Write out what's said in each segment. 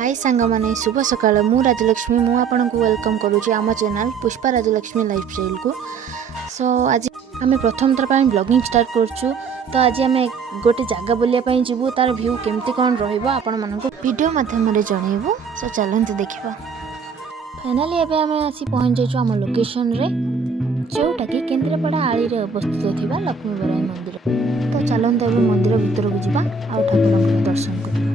हाय सांग माने शुभ सकाळ मु राजलक्ष्मी मु आपनको वेलकम करूची आम चैनल पुष्पा राजलक्ष्मी लाइफस्टाइल को। सो आज आम प्रथम थर पर ब्लॉगिंग स्टार्ट करछु। तो आज आम गोटे जगह बुलिया पई जीवु तार व्यू केमती कौन रहइबो आपण मानको वीडियो माध्यम रे जणैबो। सो चलंतु देखिबा। फाइनली एबे आम आसी पहुंच जाइछु आम लोकेशन रे जोटा कि केंद्रापड़ा आली रे अवस्थित थिबा लक्ष्मी बराई मंदिर। तो चलंतु एबे मंदिर भीतर को जीवा आ ठाकुरक दर्शन करिबा।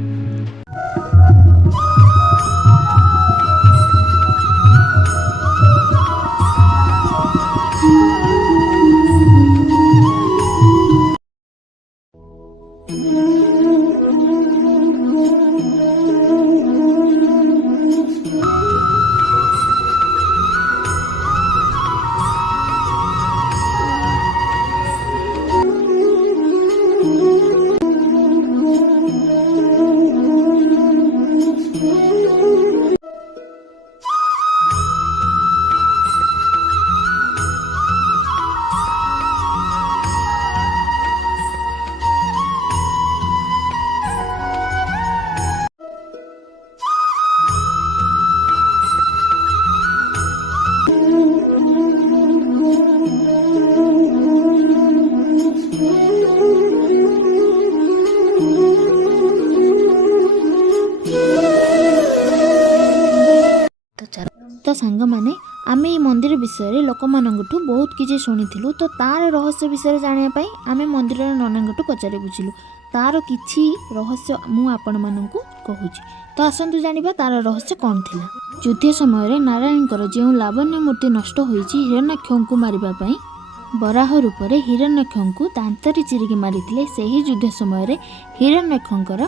तो सांग माने आमे ई मंदिर विषय लोक मानंगठु बहुत किछि सुनिथिलु। तो तार रहस्य विषय जानिया पई आमे मंदिर ननंगठु पचारे बुझिलु। तार किछि रहस्य मु आपण मानंकु कहूची। तो आसंतु जानिबा तार रहस्य कोन थिला। युद्ध समय रे नारायणकर जेउ लावण्य मूर्ति नष्ट होईची हिरण्यक्षଙ୍କୁ मारिबा पई बराह रूप रे हिरण्यक्षଙ୍କୁ दांतरी चिरिकी मारिथिले। सेही युद्ध समय रे हिरण्यक्षଙ୍କର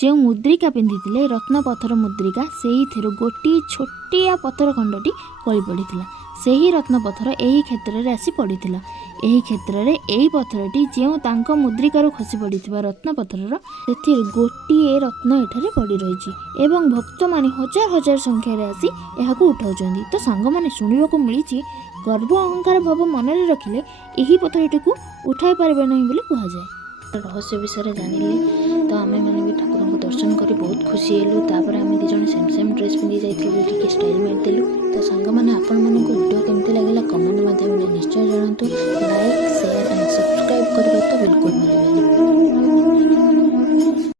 जो मुद्रिका पिंधिथिले रत्न पत्थर मुद्रिका सेही थिरु गोटी छोटिया पत्थर खंडटी गली पड़ीथिला। सेही रत्न पत्थर एही क्षेत्र रे आसी पड़ीथिला। एही क्षेत्र रे एही पत्थरटी जेउ तांको मुद्रिकारु खसी पड़ीथिबा रत्न पत्थरर सेथिर गोटिए रत्न एठारे पड़ी रहिछि एवं भक्त माने हजार हजार संख्या रे आसी एहाकु उठाउचंदी। तो सांग माने सुनिबाकु मिलिछि गर्व अहंकार भाव मन रे रखिले एही पत्थरटी को उठाई पारबे नहीं बोली कहा जाए। रहस्य विषय जानिले तो आमे माने भी ठाकुर को दर्शन करी बहुत खुशी हेलु। तापर आमे दी जण सेम सेम ड्रेस पिंदी जाइथिलु टिके स्टाइल मार देलु। तो संग माने आपण मन को वीडियो केमते लागला कमेंट माध्यम रे निश्चय जणांतु। लाइक शेयर एंड सब्सक्राइब करबा तो बिल्कुल भूलिबेनी।